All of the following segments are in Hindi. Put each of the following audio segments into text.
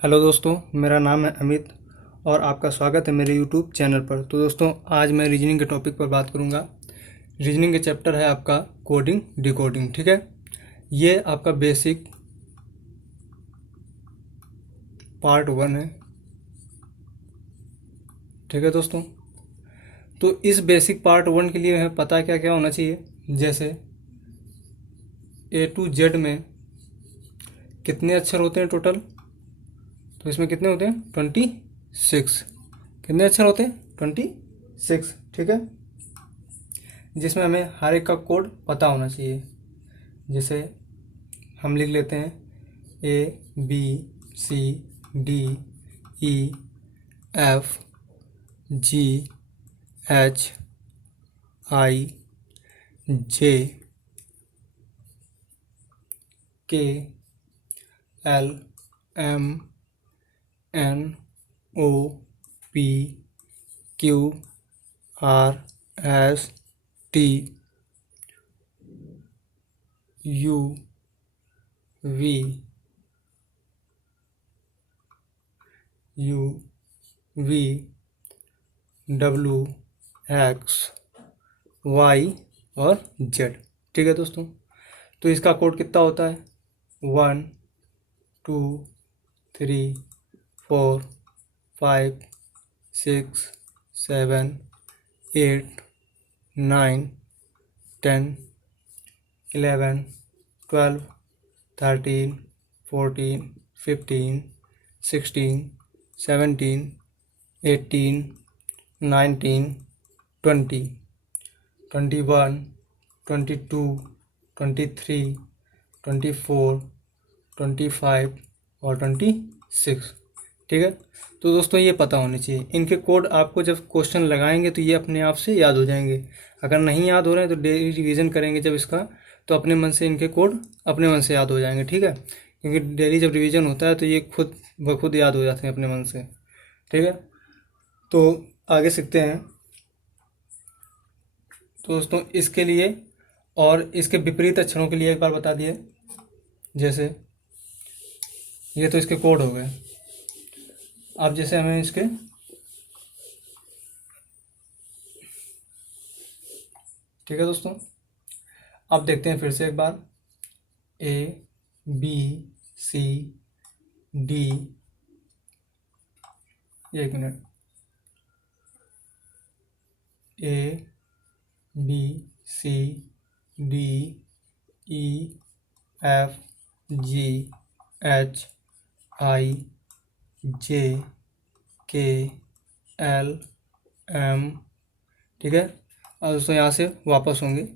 हेलो दोस्तों, मेरा नाम है अमित और आपका स्वागत है मेरे यूट्यूब चैनल पर। तो दोस्तों, आज मैं रीजनिंग के टॉपिक पर बात करूंगा। रीजनिंग के चैप्टर है आपका कोडिंग डिकोडिंग। ठीक है, ये आपका बेसिक पार्ट 1 है। ठीक है दोस्तों, तो इस बेसिक पार्ट 1 के लिए हमें पता क्या क्या होना चाहिए। जैसे A to Z में कितने अक्षर होते हैं टोटल, तो इसमें कितने होते हैं 26। कितने अक्षर होते हैं 26। ठीक है, जिसमें हमें हर एक का कोड पता होना चाहिए। जैसे हम लिख लेते हैं A B C D E F G H I J K L M N O P Q R S T U V W और Z। ठीक है दोस्तों, तो इसका कोड कितना होता है 1 2 3 4 5 6 7 8 9 10 11 12 13 14 15 16 17 18 19 20 21 22 23 24 25 और 26। ठीक है, तो दोस्तों ये पता होनी चाहिए। इनके कोड आपको जब क्वेश्चन लगाएंगे तो ये अपने आप से याद हो जाएंगे। अगर नहीं याद हो रहे हैं तो डेली रिवीजन करेंगे जब इसका, तो अपने मन से इनके कोड अपने मन से याद हो जाएंगे। ठीक है, क्योंकि डेली जब रिवीजन होता है तो ये खुद ब खुद याद हो जाते हैं अपने मन से। ठीक है, तो आगे सीखते हैं। तो दोस्तों, इसके लिए और इसके विपरीत अक्षरों के लिए एक बार बता दिए। जैसे ये तो इसके कोड हो गए। अब जैसे हमें इसके ठीक है दोस्तों, अब देखते हैं फिर से एक बार A B C D। एक minute, A B C D E F G H I J K L M। ठीक है, और दोस्तों यहाँ से वापस होंगे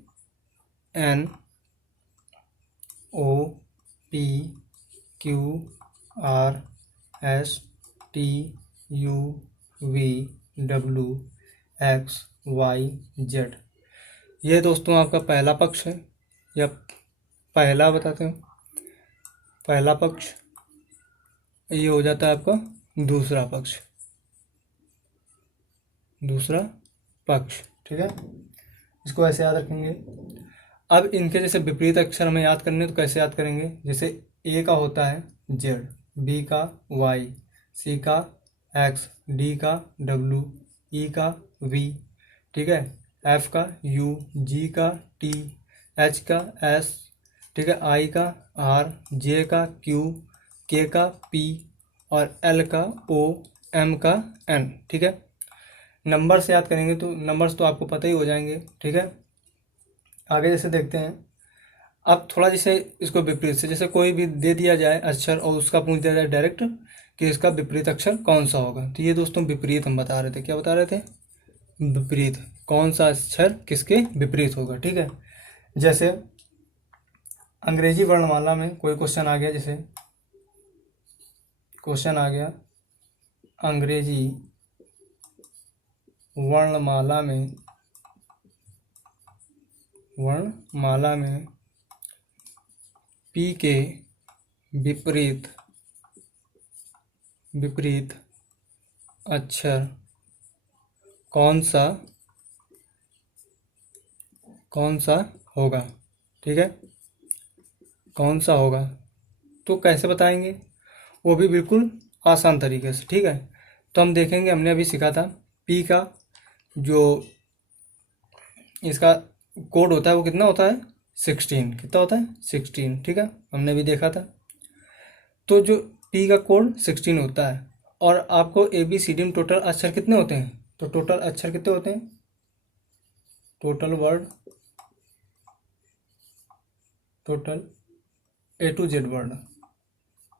NOPQRSTUVWXYZ। ये दोस्तों आपका पहला पक्ष है, या पहला बताते हैं पहला पक्ष। ये हो जाता है आपका दूसरा पक्ष, दूसरा पक्ष। ठीक है, इसको ऐसे याद रखेंगे। अब इनके जैसे विपरीत अक्षर हमें याद करने, तो कैसे याद करेंगे। जैसे ए का होता है Z, बी का Y, सी का X, डी का W, ई का V। ठीक है, एफ का U, जी का T, एच का S। ठीक है, आई का R, जे का Q, के का P और एल का O, एम का N। ठीक है, नंबर से याद करेंगे तो नंबर्स तो आपको पता ही हो जाएंगे। ठीक है, आगे जैसे देखते हैं। अब थोड़ा जैसे इसको विपरीत से, जैसे कोई भी दे दिया जाए अक्षर और उसका पूछ दिया जाए डायरेक्ट कि इसका विपरीत अक्षर कौन सा होगा, तो ये दोस्तों विपरीत हम बता रहे थे। क्या बता रहे थे, विपरीत। कौन सा अक्षर किसके विपरीत होगा। ठीक है, जैसे अंग्रेजी वर्णमाला में कोई क्वेश्चन आ गया, जैसे क्वेश्चन आ गया अंग्रेजी वर्णमाला में पी के विपरीत अक्षर कौन सा होगा। ठीक है, कौन सा होगा, तो कैसे बताएंगे, वो भी बिल्कुल आसान तरीके से, ठीक है। तो हम देखेंगे, हमने अभी सीखा था पी का जो इसका कोड होता है वो कितना होता है 16, कितना होता है 16, ठीक है, हमने भी देखा था। तो जो पी का कोड 16 होता है और आपको ए बी सी डी में टोटल अक्षर कितने होते हैं, तो टोटल अक्षर कितने होते हैं, total word, total A to Z word,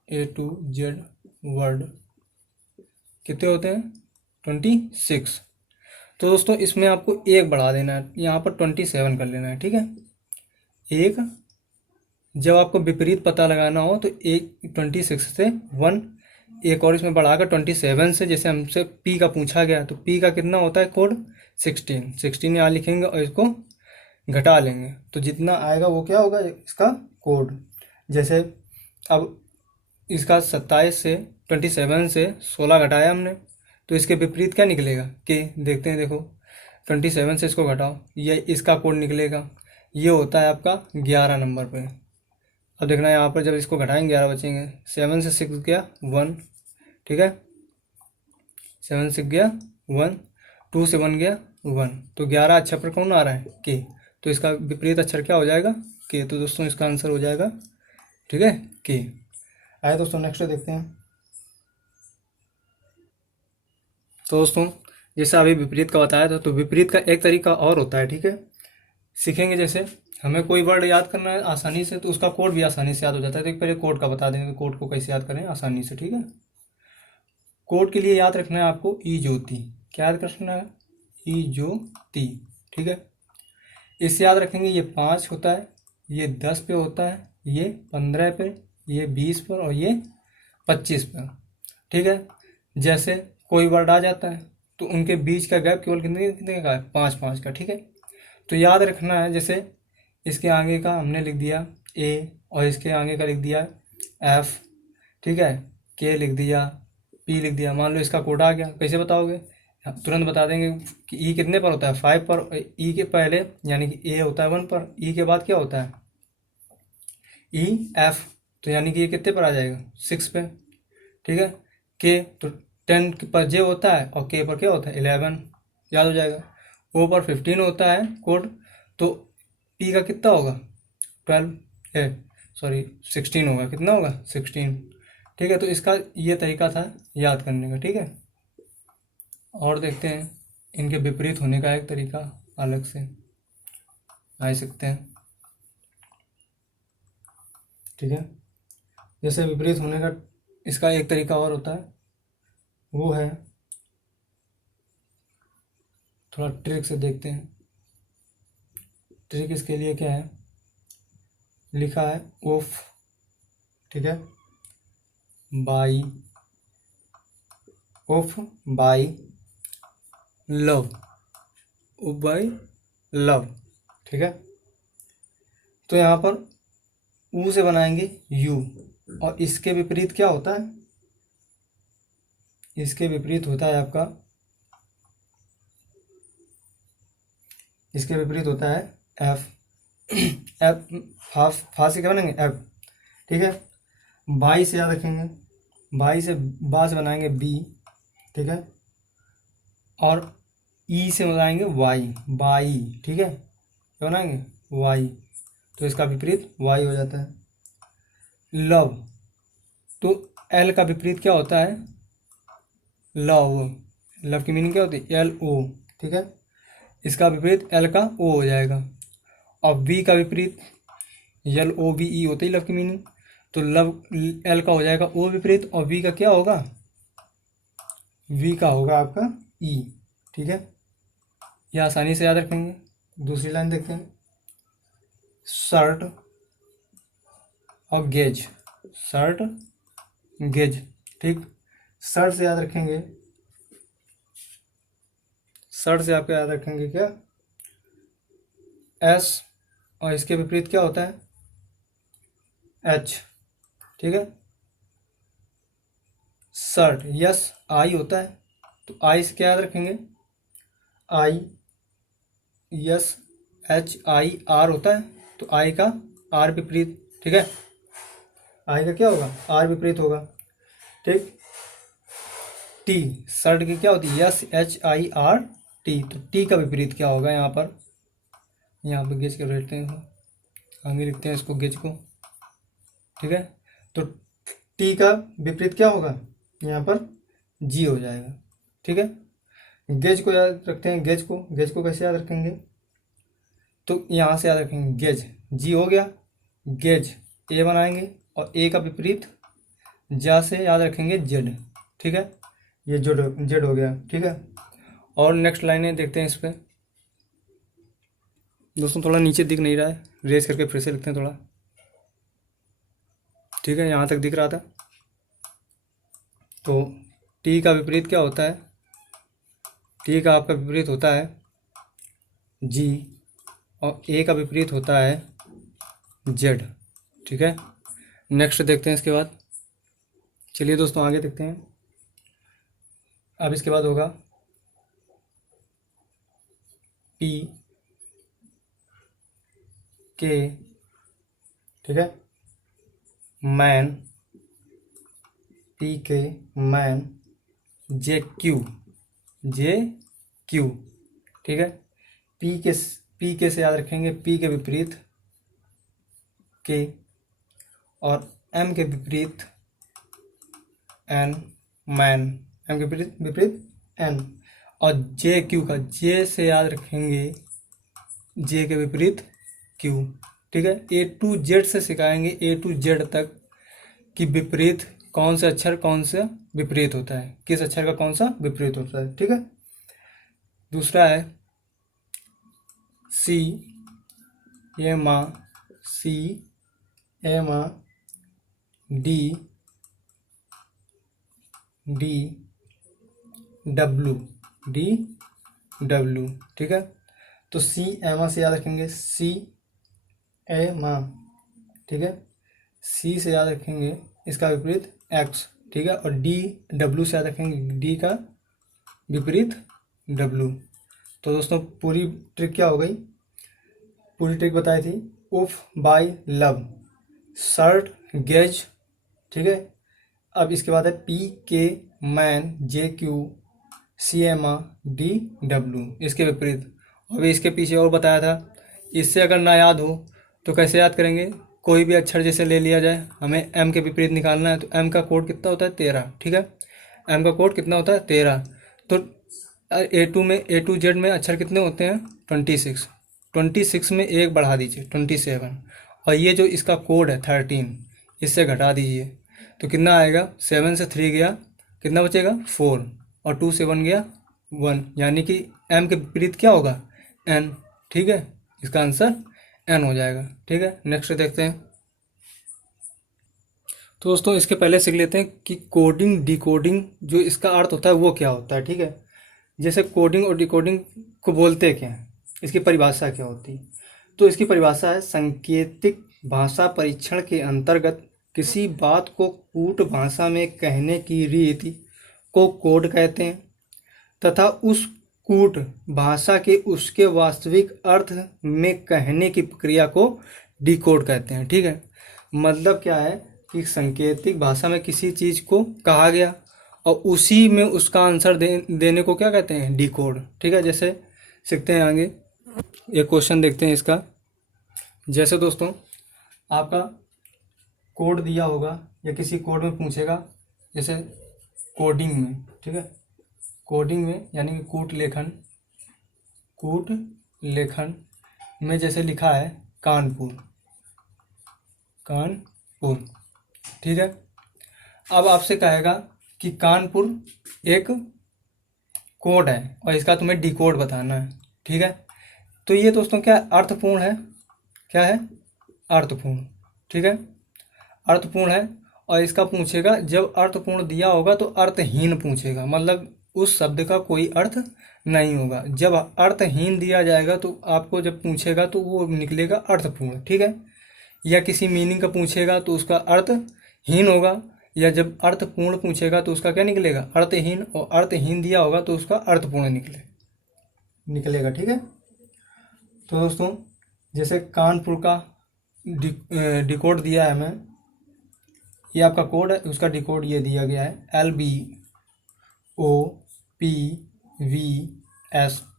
A to Z word कितने होते हैं 26। तो दोस्तों इसमें आपको एक बढ़ा देना है, यहाँ पर 27 कर लेना है, ठीक है। एक जब आपको विपरीत पता लगाना हो तो एक 26 से 1 एक और इसमें बढ़ाकर 27 से, जैसे हमसे पी का पूछा गया तो पी का कितना होता है कोड 16 यहाँ लिखेंगे और इसको घटा लेंगे तो जितना आएगा वो क्या होगा इसका कोड। जैसे अब इसका 27 से 27 से 16 घटाया हमने तो इसके विपरीत क्या निकलेगा कि देखते हैं, देखो 27 से इसको घटाओ, ये इसका कोड निकलेगा, ये होता है आपका 11 नंबर पे। अब देखना यहाँ पर जब इसको घटाएंगे 11 बचेंगे, 7 से 6 गया 1, ठीक है, 7 से गया 1, 2 से 1 गया 1, तो 11 अक्षर पर कौन आ रहा है के, तो इसका विपरीत अक्षर क्या हो जाएगा के। तो दोस्तों इसका आंसर हो जाएगा, ठीक है, के। आए दोस्तों नेक्स्ट देखते हैं। तो दोस्तों जैसे अभी विपरीत का बताया था, तो विपरीत का एक तरीका और होता है, ठीक है, सीखेंगे। जैसे हमें कोई वर्ड याद करना है आसानी से तो उसका कोड भी आसानी से याद हो जाता है। तो एक पहले कोड का बता देंगे, कोड को कैसे याद करें आसानी से, ठीक है। कोड के लिए याद रखना है आपको ई ज्योति, क्या याद रखना है ई ज्योति, ठीक है। इससे याद रखेंगे ये 5 होता है, ये 10 पे होता है, ये 15 पे, ये 20 पर और ये 25 पर, ठीक है। जैसे कोई वर्ड आ जाता है तो उनके बीच का गैप केवल कितने कितने का है 5-5 का, ठीक है। तो याद रखना है, जैसे इसके आगे का हमने लिख दिया ए और इसके आगे का लिख दिया एफ, ठीक है, के लिख दिया, पी लिख दिया। मान लो इसका कोड आ गया, कैसे बताओगे, तुरंत बता देंगे कि ई कितने पर होता है 5 पर, ई के पहले यानी कि ए होता है 1 पर, ई के बाद क्या होता है ई एफ, तो यानी कि ये कितने पर आ जाएगा 6 पे, ठीक है। के तो 10 पर जे होता है और के पर क्या होता है 11, याद हो जाएगा। ओ पर 15 होता है कोड, तो पी का कितना होगा 16 होगा, कितना होगा 16, ठीक है। तो इसका ये तरीका था याद करने का, ठीक है। और देखते हैं इनके विपरीत होने का एक तरीका अलग से आ सकते हैं, ठीक है। जैसे विपरीत होने का इसका एक तरीका और होता है, वो है थोड़ा ट्रिक से देखते हैं। ट्रिक इसके लिए क्या है, लिखा है ओफ, ठीक है, by, of by love, of by love, ठीक है। तो यहाँ पर ऊ से बनाएंगे यू और इसके विपरीत क्या होता है, इसके विपरीत होता है आपका, इसके विपरीत होता है एफ, एफ फा से क्या बनाएंगे एफ, ठीक है। बाई से याद रखेंगे, बाई से बा से बनाएंगे बी, ठीक है, और ई से बनाएंगे वाई, बाई, ठीक है, क्या बनाएंगे वाई, तो इसका विपरीत वाई हो जाता है। लव, तो एल का विपरीत क्या होता है लव, लव की मीनिंग क्या होती है एल ओ, ठीक है, इसका विपरीत एल का ओ हो जाएगा। और वी का विपरीत एल ओ वी ई होता है लव की मीनिंग, तो लव एल का हो जाएगा ओ विपरीत और वी का क्या होगा, वी का होगा आपका ई, ठीक है। यह आसानी से याद रखेंगे। दूसरी लाइन देखते हैं, शर्ट और गेज, शर्ट गेज, ठीक। शर्ट से याद रखेंगे, शर्ट से आपको याद रखेंगे क्या एस और इसके विपरीत क्या होता है एच, ठीक है। शर्ट यस आई होता है, तो आई से क्या याद रखेंगे आई, यस एच आई आर होता है, तो आई का आर विपरीत, ठीक है, आई का क्या होगा आर विपरीत होगा, ठीक। टी, शर्ट की क्या होती है? SHIRT। तो टी का विपरीत क्या होगा यहाँ पर? यहाँ पर गेज कर लेते हैं, आगे लिखते हैं इसको, गेज को। ठीक है, तो टी का विपरीत क्या होगा? यहाँ पर जी हो जाएगा। ठीक है, गेज को याद रखते हैं। गेज को कैसे याद रखेंगे? तो यहाँ से याद रखेंगे, गेज जी हो गया, गेज ए बनाएंगे और ए का विपरीत जा से याद रखेंगे जेड। ठीक है, ये जेड हो गया। ठीक है, और नेक्स्ट लाइनें देखते हैं इस पर। दोस्तों थोड़ा नीचे दिख नहीं रहा है, रेस करके फिर से लिखते हैं थोड़ा। ठीक है, यहाँ तक दिख रहा था। तो टी का विपरीत क्या होता है? टी का आपका विपरीत होता है जी, और ए का विपरीत होता है जेड। ठीक है, नेक्स्ट देखते हैं इसके बाद। चलिए दोस्तों आगे देखते हैं। अब इसके बाद होगा पी के। ठीक है, मैन, पी के मैन, जे क्यू। ठीक है, पी के से याद रखेंगे पी के विपरीत के, और एम के विपरीत एन, मैन। एम के विपरीत एन, और जे क्यू का, जे से याद रखेंगे जे के विपरीत क्यू। ठीक है, ए टू जेड से सिखाएंगे, ए टू जेड तक कि विपरीत कौन सा अक्षर कौन सा विपरीत होता है, किस अक्षर का कौन सा विपरीत होता है। ठीक है, दूसरा है सी एम आ, सी एम आ, डी डब्लू, डब्लू। ठीक है, तो सी एम आ से याद रखेंगे सी एम आ। ठीक है, सी से याद रखेंगे इसका विपरीत एक्स। ठीक है, और डी डब्लू से याद रखेंगे डी का विपरीत डब्लू। तो दोस्तों पूरी ट्रिक क्या हो गई? पूरी ट्रिक बताई थी, उफ, बाय, लव, शर्ट, गेज। ठीक है, अब इसके बाद है पी के मैन, जे क्यू, सी एम आ, डी डब्लू, इसके विपरीत। अभी इसके पीछे और बताया था। इससे अगर ना याद हो तो कैसे याद करेंगे? कोई भी अक्षर जैसे ले लिया जाए, हमें एम के विपरीत निकालना है, तो एम का कोड कितना होता है? 13। ठीक है, एम का कोड कितना होता है? 13। तो ए टू जेड में अक्षर कितने होते हैं? 26। 26 में एक बढ़ा दीजिए, 27। और ये जो इसका कोड है 13, इससे घटा दीजिए तो कितना आएगा? 7 से 3 गया, कितना बचेगा? 4, और 2 से 1 गया 1, यानी कि एम के विपरीत क्या होगा? एन। ठीक है, इसका आंसर एन हो जाएगा। ठीक है, नेक्स्ट देखते हैं। तो दोस्तों इसके पहले सीख लेते हैं कि कोडिंग डिकोडिंग जो इसका अर्थ होता है वो क्या होता है। ठीक है, जैसे कोडिंग और डिकोडिंग को बोलते क्या हैं, इसकी परिभाषा क्या होती है? तो इसकी परिभाषा है, सांकेतिक भाषा परीक्षण के अंतर्गत किसी बात को कूट भाषा में कहने की रीति को कोड कहते हैं, तथा उस कूट भाषा के उसके वास्तविक अर्थ में कहने की प्रक्रिया को डिकोड कहते हैं। ठीक है, मतलब क्या है कि सांकेतिक भाषा में किसी चीज़ को कहा गया और उसी में उसका आंसर देने को क्या कहते हैं? डिकोड। ठीक है, जैसे सीखते हैं आगे, एक क्वेश्चन देखते हैं इसका। जैसे दोस्तों आपका कोड दिया होगा या किसी कोड में पूछेगा, जैसे कोडिंग में। ठीक है, कोडिंग में यानी कि कूट लेखन में जैसे लिखा है कानपुर। ठीक है, अब आपसे कहेगा कि कानपुर एक कोड है और इसका तुम्हें डिकोड बताना है। ठीक है, तो ये दोस्तों क्या अर्थपूर्ण है? क्या है? अर्थपूर्ण। ठीक है, अर्थपूर्ण है। और इसका पूछेगा, जब अर्थपूर्ण दिया होगा तो अर्थहीन पूछेगा, मतलब उस शब्द का कोई अर्थ नहीं होगा। जब अर्थहीन दिया जाएगा तो आपको जब पूछेगा तो वो निकलेगा अर्थपूर्ण। ठीक है, या किसी मीनिंग का पूछेगा तो उसका अर्थहीन होगा, या जब अर्थपूर्ण पूछेगा तो उसका क्या निकलेगा? अर्थहीन, और अर्थहीन दिया होगा तो उसका अर्थपूर्ण निकलेगा। ठीक है, तो दोस्तों जैसे कानपुर का डिकोड दिया है हमें, ये आपका कोड है, उसका डिकोड ये दिया गया है LB OPVS,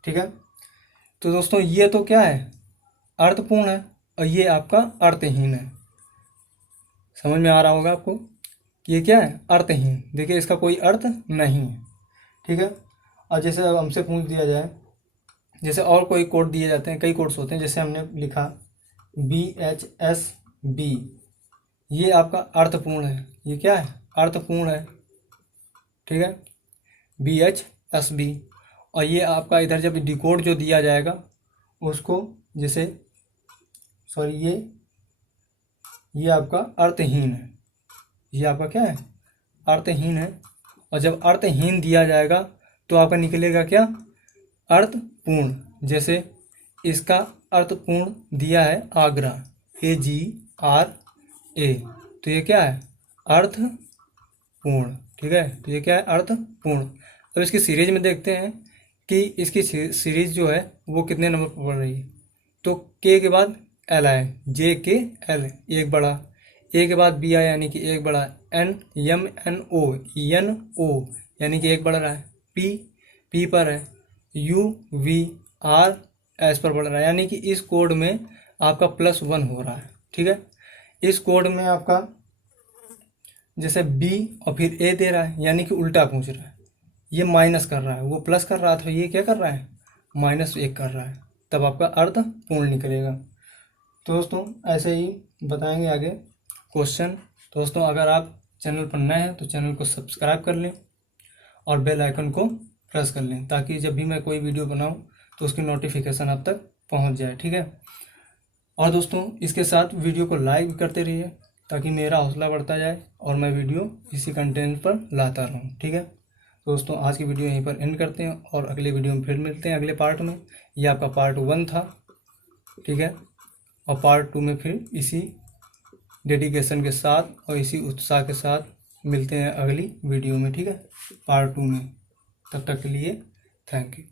ठीक है। तो दोस्तों ये तो क्या है, अर्थपूर्ण है, और ये आपका अर्थहीन है। समझ में आ रहा होगा आपको कि ये क्या है, अर्थहीन। देखिए इसका कोई अर्थ नहीं है, ठीक है। और जैसे अब हमसे पूछ दिया जाए, जैसे और कोई कोड दिए जाते हैं, कई कोड्स होते हैं, जैसे हमने लिखा BHSB, ये आपका अर्थपूर्ण है, ये क्या है, अर्थपूर्ण है, ठीक है, BHSB। और ये आपका इधर जब डिकोड जो दिया जाएगा उसको, जैसे सॉरी ये आपका अर्थहीन है, ये आपका क्या है, अर्थहीन है। और जब अर्थहीन दिया जाएगा तो आपका निकलेगा क्या, अर्थपूर्ण। जैसे इसका अर्थपूर्ण दिया है आगरा, AGRA, तो ये क्या है, अर्थपूर्ण, ठीक है। तो ये क्या है, अर्थपूर्ण। अब इसकी सीरीज में देखते हैं कि इसकी सीरीज जो है वो कितने नंबर पर पड़ रही है। तो के बाद एल आए, JKL एक बड़ा, ए के बाद बी आया यानी कि एक बड़ा, NMNO यानी कि एक बढ़ रहा है, पी पर है, UVRS पर बढ़ रहा है, यानी कि इस कोड में आपका +1 हो रहा है, ठीक है। इस कोड में आपका जैसे B और फिर A दे रहा है, यानी कि उल्टा पूछ रहा है, ये माइनस कर रहा है, वो प्लस कर रहा था, ये क्या कर रहा है, -1 कर रहा है, तब आपका अर्थ पूर्ण निकलेगा। तो दोस्तों ऐसे ही बताएंगे आगे क्वेश्चन। दोस्तों अगर आप चैनल पर नए हैं तो चैनल को सब्सक्राइब कर लें और बेल आइकन को प्रेस कर लें, ताकि जब भी मैं कोई वीडियो बनाऊं तो उसकी नोटिफिकेशन आप तक पहुंच जाए, ठीक है। और दोस्तों इसके साथ वीडियो को लाइक भी करते रहिए, ताकि मेरा हौसला बढ़ता जाए और मैं वीडियो इसी कंटेंट पर लाता रहूं, ठीक है। दोस्तों आज की वीडियो यहीं पर एंड करते हैं और अगले वीडियो में फिर मिलते हैं अगले पार्ट में। ये आपका पार्ट 1 था, ठीक है, और पार्ट 2 में फिर इसी डेडिकेशन के साथ और इसी उत्साह के साथ मिलते हैं अगली वीडियो में, ठीक है, पार्ट 2 में। तब तक के लिए थैंक यू।